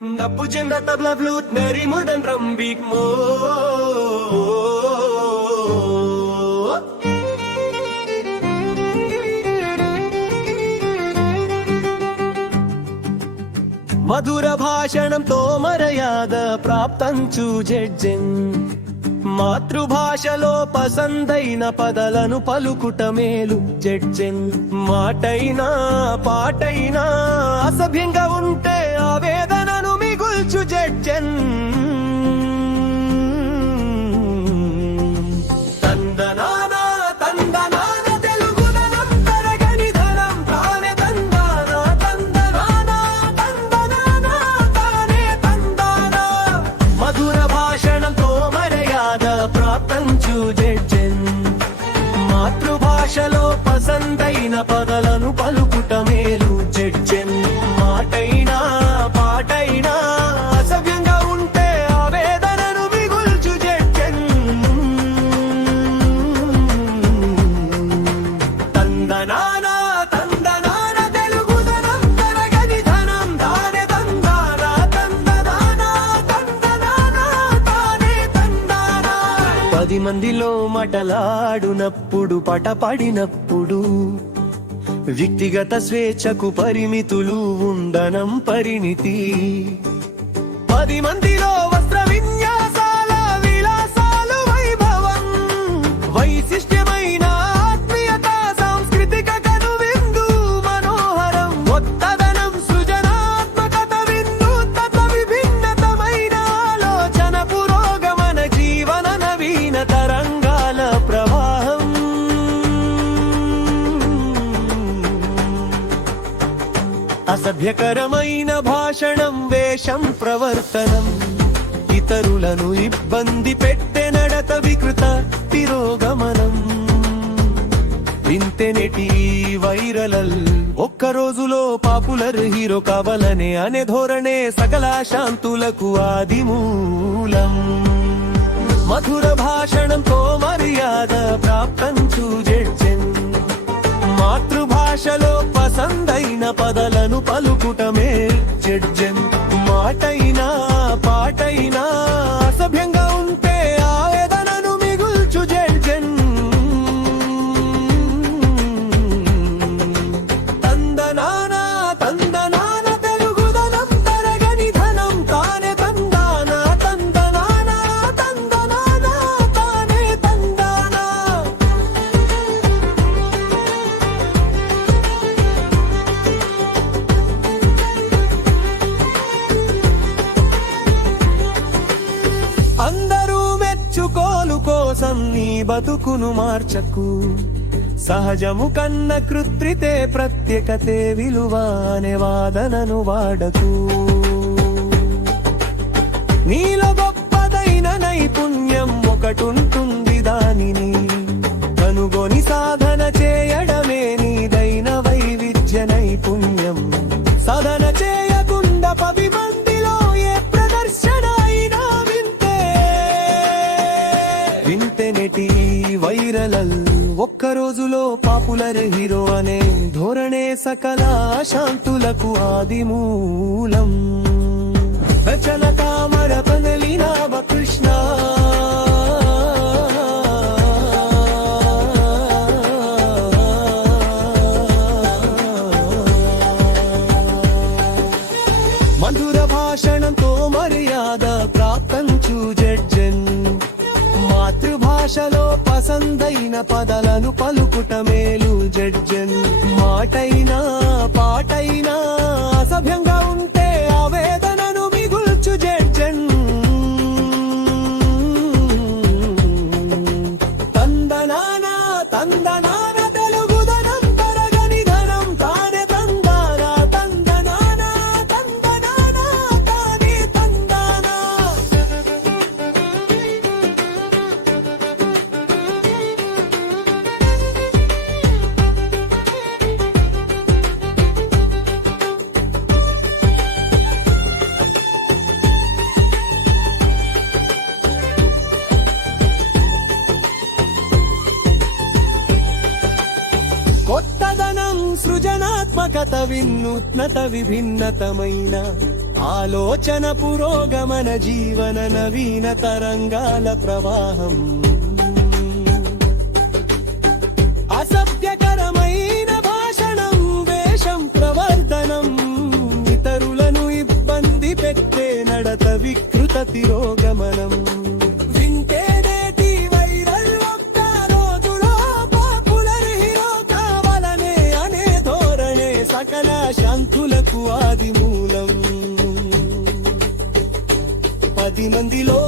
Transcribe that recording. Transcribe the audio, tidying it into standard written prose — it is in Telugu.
Napu jenda tabla flute nerimo dan rambik mo. మధుర భాషణంతో మర్యాద ప్రాప్తంచు జడ్జెన్ మాతృభాషలో పసందైన పదలను పలుకుట మేలు జడ్జెన్ మాటైనా పాటైనా అసభ్యంగా ఉంటే ఆవేదనను మిగుల్చు జడ్జెన్ మాతృభాషలో పసందైన పదలను పలుకుట మేలు జడ్జెన్ మాటైనా పాటైనా అసభ్యంగా ఉంటే ఆవేదనను మిగుల్చు జడ్జెన్ తందనానా తందనాన తెలుగుదనం తరగని ధనం దానే తందానా తందనానా తందనానా తానే తందానా 10 మందిలో మటలాడునప్పుడు పటపడినప్పుడు వ్యక్తిగత స్వేచ్ఛకు పరిమితులు ఉండనం పరిణితి 10 మందిలో వస్త్ర విన్యాసాల విలాసాలు వైభవం వైశిష్ట్యమైన ఆత్మీయత సాంస్కృతిక కనువిందు మనోహరం కొత్తదనం సృజనాత్మకత వినూత్నత విభిన్నతమైన ఆలోచన పురోగమన జీవన నవీన తరంగాల ప్రవాహం అసభ్యకరమైన భాషణం వేషం ప్రవర్తనం ఇతరులను ఇబ్బంది పెట్టే నడత వికృత తిరోగమనం ఇంటర్నెట్ వైరల్ ఒక్క రోజులో పాపులర్ హీరో కావాలనే అనే ధోరణే సకల శాంతులకు ఆది మూలం మధుర భాషణంతో మర్యాద ప్రాప్తంచు జడ్జెన్ మాతృభాషలో పసందైన పదలను పలుకుటమే జడ్జెన్ మాటైనా పాటైనా అసభ్యంగా ఉంటే ఆవేదనను మిగుల్చు జడ్జెన్ తందనానా తందనాన తెలుగుదనం తరగని ధనం తానే తందానా తందనానా తందనానా తానే తందానా అందరూ మెచ్చుకోలు కోసం నీ బతుకును మార్చకు సహజము కన్న కృత్రితే ప్రత్యేకతే విలువ అనే వాదనను వాడకు నీలో గొప్పదైన నైపుణ్యం ఒకటుంటుంది దానిని కనుగొని సాధన చేయడమే నీదైన వైవిధ్య నైపుణ్యం సాధన చేయకుండా 10 మందిలో ఏ ప్రదర్శన అయినా ఇంటర్నెట్ వైరల్ ఒక్క రోజులో పాపులర్ హీరో అనే ధోరణే సకల శాంతులకు ఆది మూలం రచన కామర పనలినామ కృష్ణ మధుర భాషణంతో మర్యాద ప్రాప్తంచు జడ్జెన్ మాతృభాషలో పసందైన పదలను పలుకుట మేలు జడ్జెన్ మాటైనా పాటైనా అసభ్యంగా ఉంటే ఆవేదనను మిగుల్చు జడ్జెన్ తందనానా తందనాన తెలుగుదనం తరగని ధనం తానే తందానా తందనానా తందనానా తానే తందానా కొత్తదనం సృజనాత్మకత వినూత్నత విభిన్నతమైన ఆలోచన పురోగమన జీవన నవీన తరంగాల ప్రవాహం అసభ్యకరమైన భాషణం వేషం ప్రవర్తనం ఇతరులను ఇబ్బంది పెట్టే నడత వికృత తిరోగమనం వింటే నేటి వైరల్ ఒక్క రోజులో పాపులర్ హీరో కావాలనే అనే ధోరణే సకల శాంతులకు ఆది మూలం 10 మందిలో